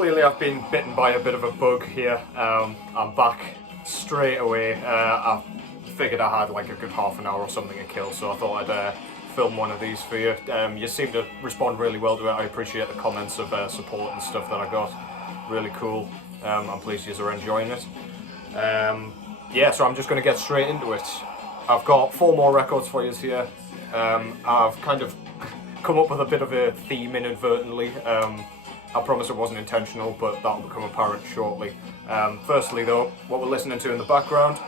Clearly I've been bitten by a bit of a bug here. I'm back straight away. I figured I had like a good half an hour or something to kill, so I thought I'd film one of these for you. You seem to respond really well to it. I appreciate the comments of support and stuff that I got. Really cool. I'm pleased you are enjoying it. Yeah, so I'm just going to get straight into it. I've got 4 more records for you here. I've kind of come up with a bit of a theme inadvertently. I promise it wasn't intentional, but that'll become apparent shortly. Firstly though, what we're listening to in the background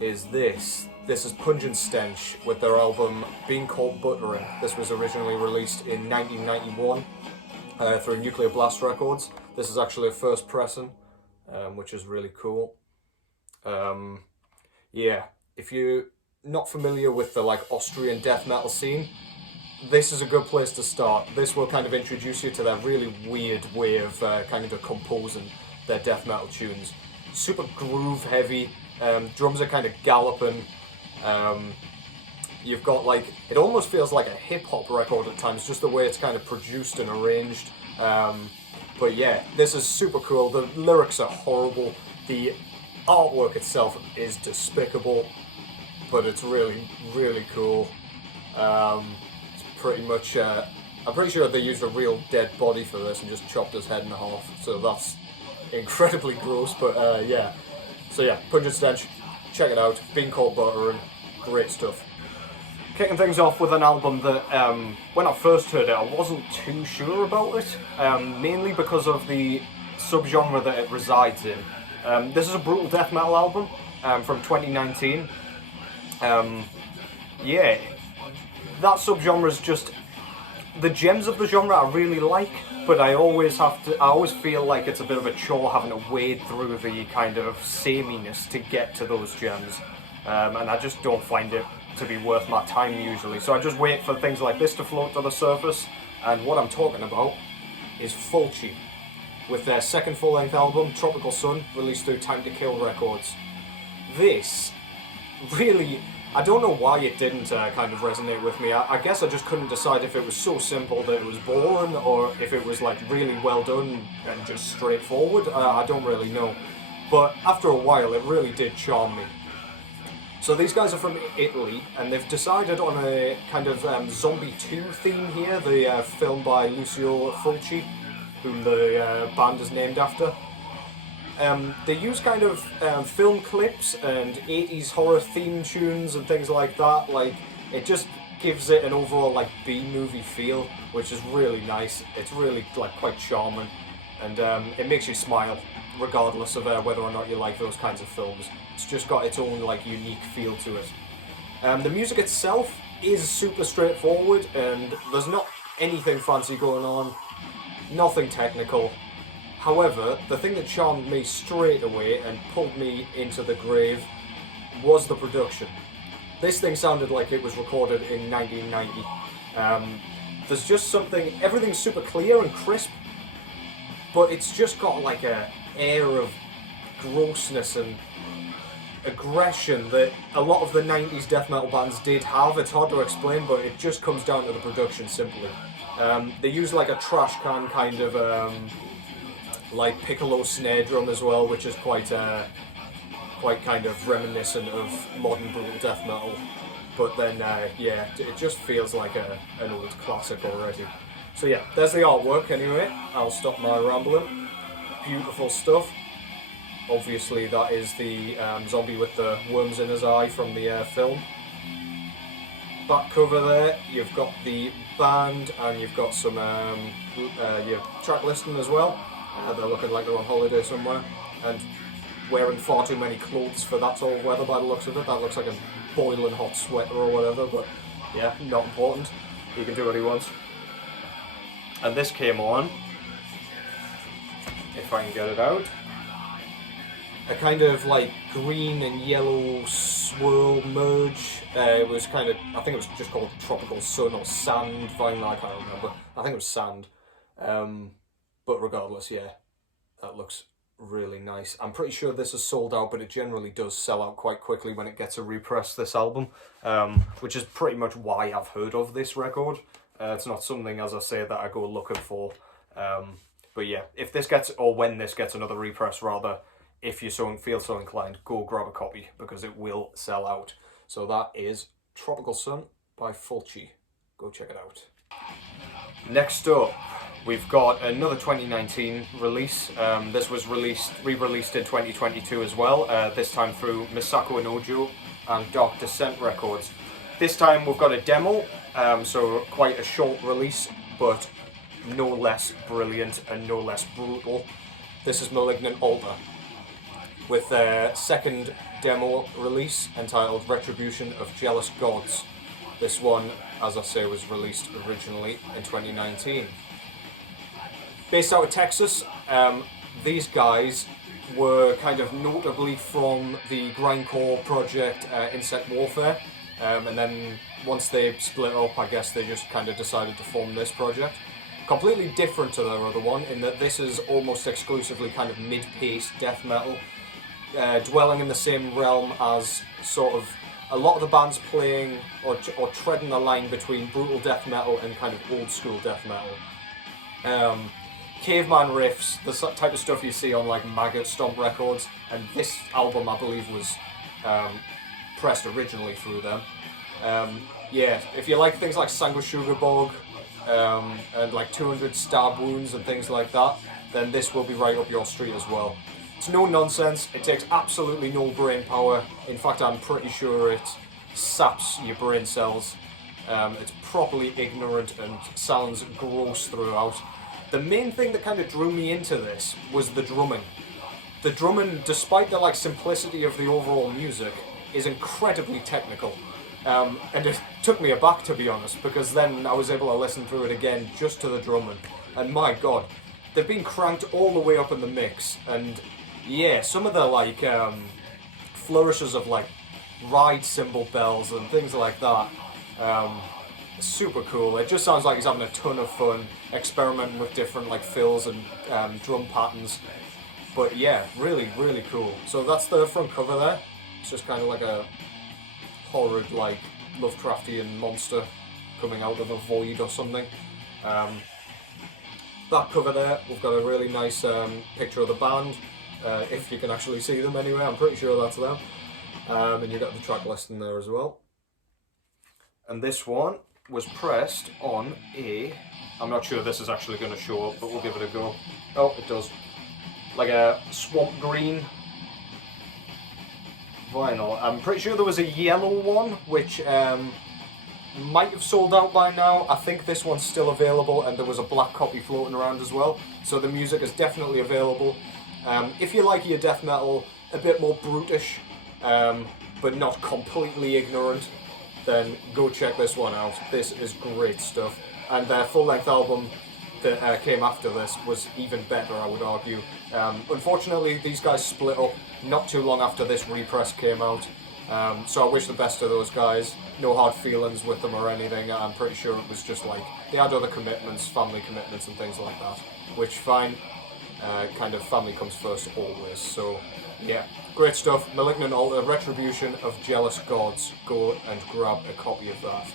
is this. This is Pungent Stench with their album Being Called Buttering. This was originally released in 1991 through Nuclear Blast Records. This is actually a first pressing, which is really cool. Yeah, if you're not familiar with the Austrian death metal scene, this is a good place to start. This will kind of introduce you to that really weird way of kind of composing their death metal tunes. Super groove heavy, drums are kind of galloping. You've got it almost feels like a hip hop record at times, just the way it's kind of produced and arranged. But yeah, this is super cool. The lyrics are horrible. The artwork itself is despicable, but it's really, really cool. Pretty much, I'm pretty sure they used a real dead body for this and just chopped his head in half, so that's incredibly gross, but yeah. So yeah, Pungent Stench, check it out, Being Called Buttering, great stuff. Kicking things off with an album that, when I first heard it, I wasn't too sure about it, mainly because of the subgenre that it resides in. This is a brutal death metal album from 2019. Yeah. That subgenre is just the gems of the genre I really like, but I always feel like it's a bit of a chore having to wade through the kind of sameness to get to those gems, and I just don't find it to be worth my time usually. So I just wait for things like this to float to the surface, and what I'm talking about is Fulci, with their second full-length album, Tropical Sun, released through Time to Kill Records. This really, I don't know why it didn't kind of resonate with me. I guess I just couldn't decide if it was so simple that it was boring, or if it was really well done and just straightforward. I don't really know. But after a while, it really did charm me. So these guys are from Italy, and they've decided on a kind of Zombie 2 theme here, the film by Lucio Fulci, whom the band is named after. They use kind of film clips and 80s horror theme tunes and things like that. It just gives it an overall B-movie feel, which is really nice. It's really quite charming, and it makes you smile regardless of whether or not you like those kinds of films. It's just got its own unique feel to it. The music itself is super straightforward, and there's not anything fancy going on, nothing technical. However, the thing that charmed me straight away and pulled me into the grave was the production. This thing sounded like it was recorded in 1990. There's just something, everything's super clear and crisp, but it's just got a air of grossness and aggression that a lot of the 90s death metal bands did have. It's hard to explain, but it just comes down to the production simply. They use a trash can kind of piccolo snare drum as well, which is quite kind of reminiscent of modern brutal death metal. But then, yeah, it just feels like an old classic already. So yeah, there's the artwork anyway. I'll stop my rambling. Beautiful stuff. Obviously that is the zombie with the worms in his eye from the film. Back cover there, you've got the band, and you've got some your track listing as well. They're looking like they're on holiday somewhere, and wearing far too many clothes for that sort of weather by the looks of it. That looks like a boiling hot sweater or whatever, but yeah, not important. He can do what he wants. And this came on, if I can get it out, a kind of green and yellow swirl merge. It was kind of, I think it was just called Tropical Sun or Sand Vinyl, I can't remember. I think it was Sand. But regardless, yeah, that looks really nice. I'm pretty sure this is sold out, but it generally does sell out quite quickly when it gets a repress, this album, which is pretty much why I've heard of this record. It's not something, as I say, that I go looking for. But yeah, if this gets, or when this gets another repress rather, if you feel so inclined, go grab a copy because it will sell out. So that is Tropical Sun by Fulci. Go check it out. Next up, we've got another 2019 release. This was re-released in 2022 as well, this time through Misako Inojo and Dark Descent Records. This time we've got a demo, so quite a short release, but no less brilliant and no less brutal. This is Malignant Altar, with their second demo release entitled Retribution of Jealous Gods. This one, as I say, was released originally in 2019. Based out of Texas, these guys were kind of notably from the grindcore project Insect Warfare, and then once they split up, I guess they just kind of decided to form this project. Completely different to their other one in that this is almost exclusively kind of mid-paced death metal, dwelling in the same realm as sort of a lot of the bands playing or treading the line between brutal death metal and kind of old school death metal. Caveman riffs, the type of stuff you see on like Maggot Stomp records, and this album I believe was pressed originally through them. Yeah, if you like things like Sanguisuga Bog and like 200 Stab Wounds and things like that, then this will be right up your street as well. It's no nonsense, it takes absolutely no brain power. In fact, I'm pretty sure it saps your brain cells. It's properly ignorant and sounds gross throughout. The main thing that kind of drew me into this was the drumming. The drumming, despite the like simplicity of the overall music, is incredibly technical. And it took me aback, to be honest, because then I was able to listen through it again just to the drumming. And my god, they've been cranked all the way up in the mix, and yeah, some of the like flourishes of like ride cymbal bells and things like that, super cool. It just sounds like he's having a ton of fun experimenting with different like fills and drum patterns. But yeah, really, really cool. So that's the front cover there. It's just kind of like a horrid like Lovecraftian monster coming out of a void or something. That cover there, we've got a really nice picture of the band. If you can actually see them anyway, I'm pretty sure that's them. And you've got the track list in there as well. And this one was pressed on I'm not sure this is actually going to show up, but we'll give it a go. Oh, it does. Like a swamp green vinyl. I'm pretty sure there was a yellow one, which might have sold out by now. I think this one's still available, and there was a black copy floating around as well. So the music is definitely available. If you like your death metal a bit more brutish, but not completely ignorant, then go check this one out. This is great stuff. And their full-length album that came after this was even better, I would argue. Unfortunately, these guys split up not too long after this repress came out. So I wish the best of those guys. No hard feelings with them or anything. I'm pretty sure it was just like, they had other commitments, family commitments and things like that. Which, fine. Kind of family comes first always. So, yeah. Great stuff. Malignant Altar, Retribution of Jealous Gods. Go and grab a copy of that.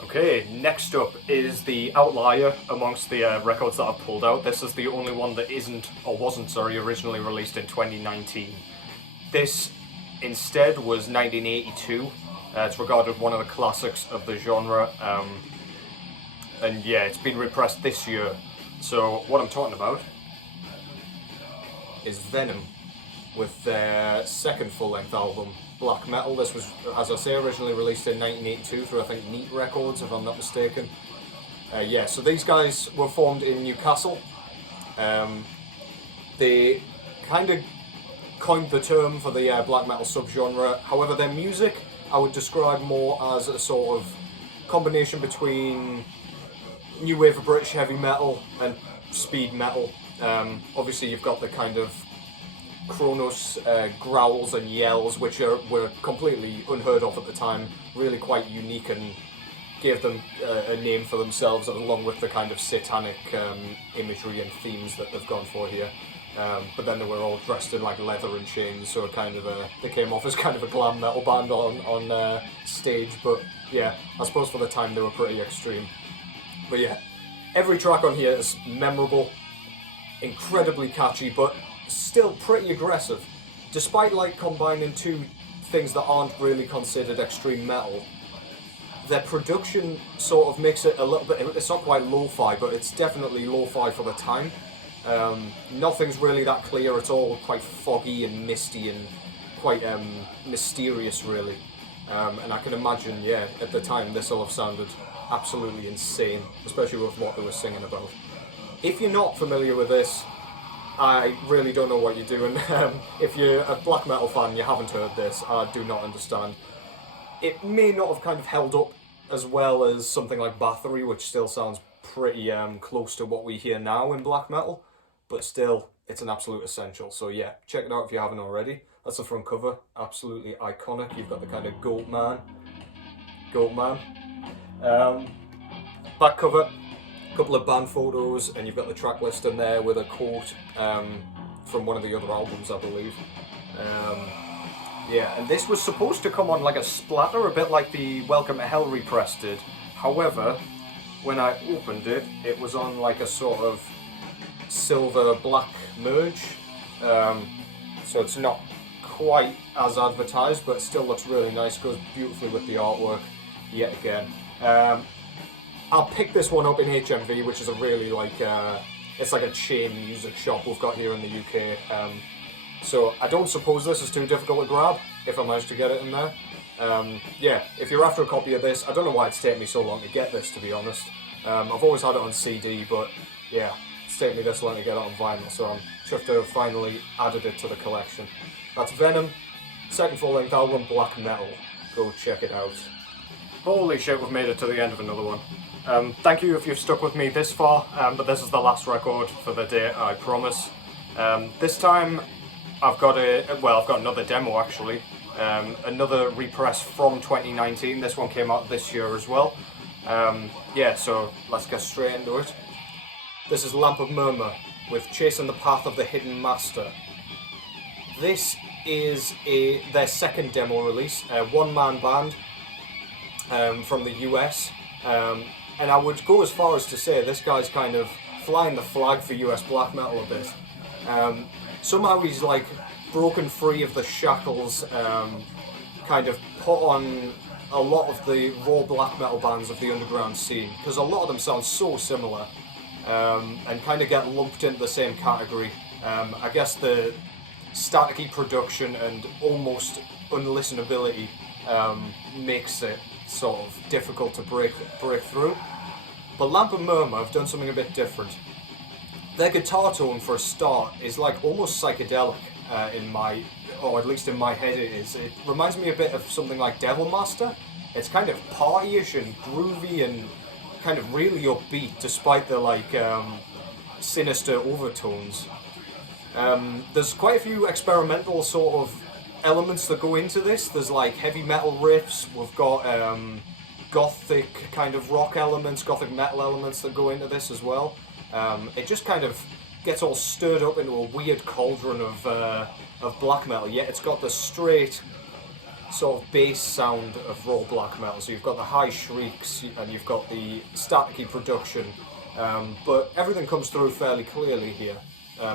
Okay, next up is the outlier amongst the records that I've pulled out. This is the only one that wasn't originally released in 2019. This instead was 1982. It's regarded one of the classics of the genre, and yeah, it's been repressed this year. So what I'm talking about is Venom, with their second full-length album, Black Metal. This was, as I say, originally released in 1982 through, I think, Neat Records, if I'm not mistaken. Yeah, so these guys were formed in Newcastle. They kind of coined the term for the black metal subgenre. However, their music I would describe more as a sort of combination between new wave of British heavy metal and speed metal. Obviously, you've got the kind of Kronos growls and yells, which were completely unheard of at the time, really quite unique, and gave them a name for themselves, along with the kind of satanic imagery and themes that they've gone for here. But then they were all dressed in like leather and chains, so they came off as kind of a glam metal band on stage. But yeah, I suppose for the time they were pretty extreme. But yeah, every track on here is memorable. incredibly catchy, but still pretty aggressive. Despite like combining two things that aren't really considered extreme metal, their production sort of makes it a little bit, it's not quite lo-fi, but it's definitely lo-fi for the time. Nothing's really that clear, it's all quite foggy and misty and quite mysterious really. And I can imagine, yeah, at the time this will have sounded absolutely insane, especially with what they were singing about. If you're not familiar with this, I really don't know what you're doing. If you're a black metal fan and you haven't heard this, I do not understand. It may not have kind of held up as well as something like Bathory, which still sounds pretty close to what we hear now in black metal, but still, it's an absolute essential. So yeah, check it out if you haven't already. That's the front cover, absolutely iconic. You've got the kind of goat man. Back cover, a couple of band photos, and you've got the track list in there with a quote from one of the other albums, I believe. Yeah, and this was supposed to come on like a splatter, a bit like the Welcome to Hell repress did. However, when I opened it, it was on like a sort of silver black merge. So it's not quite as advertised, but still looks really nice, goes beautifully with the artwork yet again. I'll pick this one up in HMV, which is a really like, it's like a chain music shop we've got here in the UK. So I don't suppose this is too difficult to grab, if I manage to get it in there. Yeah, if you're after a copy of this, I don't know why it's taken me so long to get this, to be honest. I've always had it on CD, but yeah, it's taken me this long to get it on vinyl, so I'm chuffed to have finally added it to the collection. That's Venom, second full-length album, Black Metal. Go check it out. Holy shit, we've made it to the end of another one. Thank you if you've stuck with me this far, but this is the last record for the day, I promise. This time, I've got another demo actually. Another repress from 2019. This one came out this year as well. Yeah, so let's get straight into it. This is Lamp of Murmur with Chasing the Path of the Hidden Master. This is their second demo release, a one-man band from the US. And I would go as far as to say this guy's kind of flying the flag for US black metal a bit. Somehow he's like broken free of the shackles, kind of put on a lot of the raw black metal bands of the underground scene, because a lot of them sound so similar, and kind of get lumped into the same category. I guess the staticky production and almost unlistenability makes it sort of difficult to break through. But Lamp of Murmur have done something a bit different. Their guitar tone, for a start, is like almost psychedelic or at least in my head it is. It reminds me a bit of something like Devil Master. It's kind of partyish and groovy and kind of really upbeat, despite the like sinister overtones. There's quite a few experimental sort of elements that go into this. There's like heavy metal riffs. We've got gothic kind of rock elements, gothic metal elements that go into this as well. It just kind of gets all stirred up into a weird cauldron of black metal, yet it's got the straight sort of bass sound of raw black metal. So you've got the high shrieks and you've got the staticky production, but everything comes through fairly clearly here,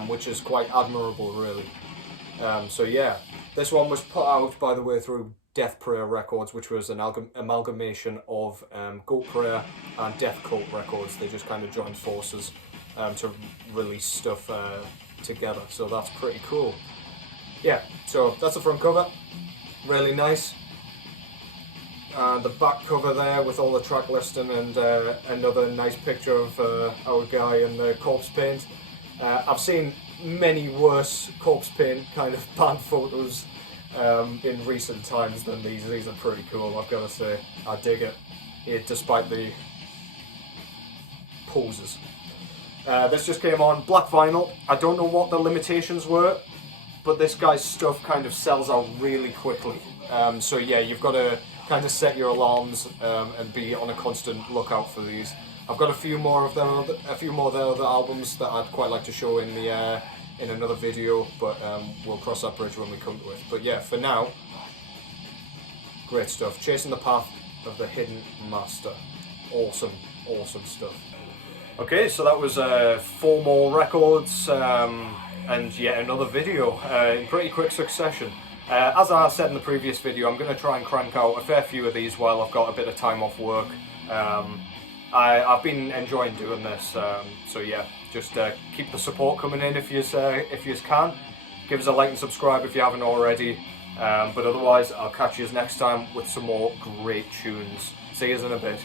which is quite admirable really. So yeah, this one was put out, by the way, through Death Prayer Records, which was an amalgamation of Goat Prayer and Death Cult Records. They just kind of joined forces to release stuff together, so that's pretty cool. Yeah, so that's the front cover, really nice. The back cover there with all the track listing and another nice picture of our guy in the corpse paint. I've seen many worse corpse paint kind of band photos in recent times than these. These are pretty cool, I've got to say. I dig it, despite the poses. This just came on black vinyl. I don't know what the limitations were, but this guy's stuff kind of sells out really quickly. So yeah, you've got to kind of set your alarms and be on a constant lookout for these. I've got a few more of their other albums that I'd quite like to show in the in another video, but we'll cross that bridge when we come to it. But yeah, for now, great stuff. Chasing the Path of the Hidden Master. Awesome, awesome stuff. Okay, so that was 4 more records and yet another video in pretty quick succession. As I said in the previous video, I'm going to try and crank out a fair few of these while I've got a bit of time off work. I've been enjoying doing this, so yeah, just keep the support coming in if you can. Give us a like and subscribe if you haven't already. But otherwise, I'll catch you next time with some more great tunes. See you in a bit.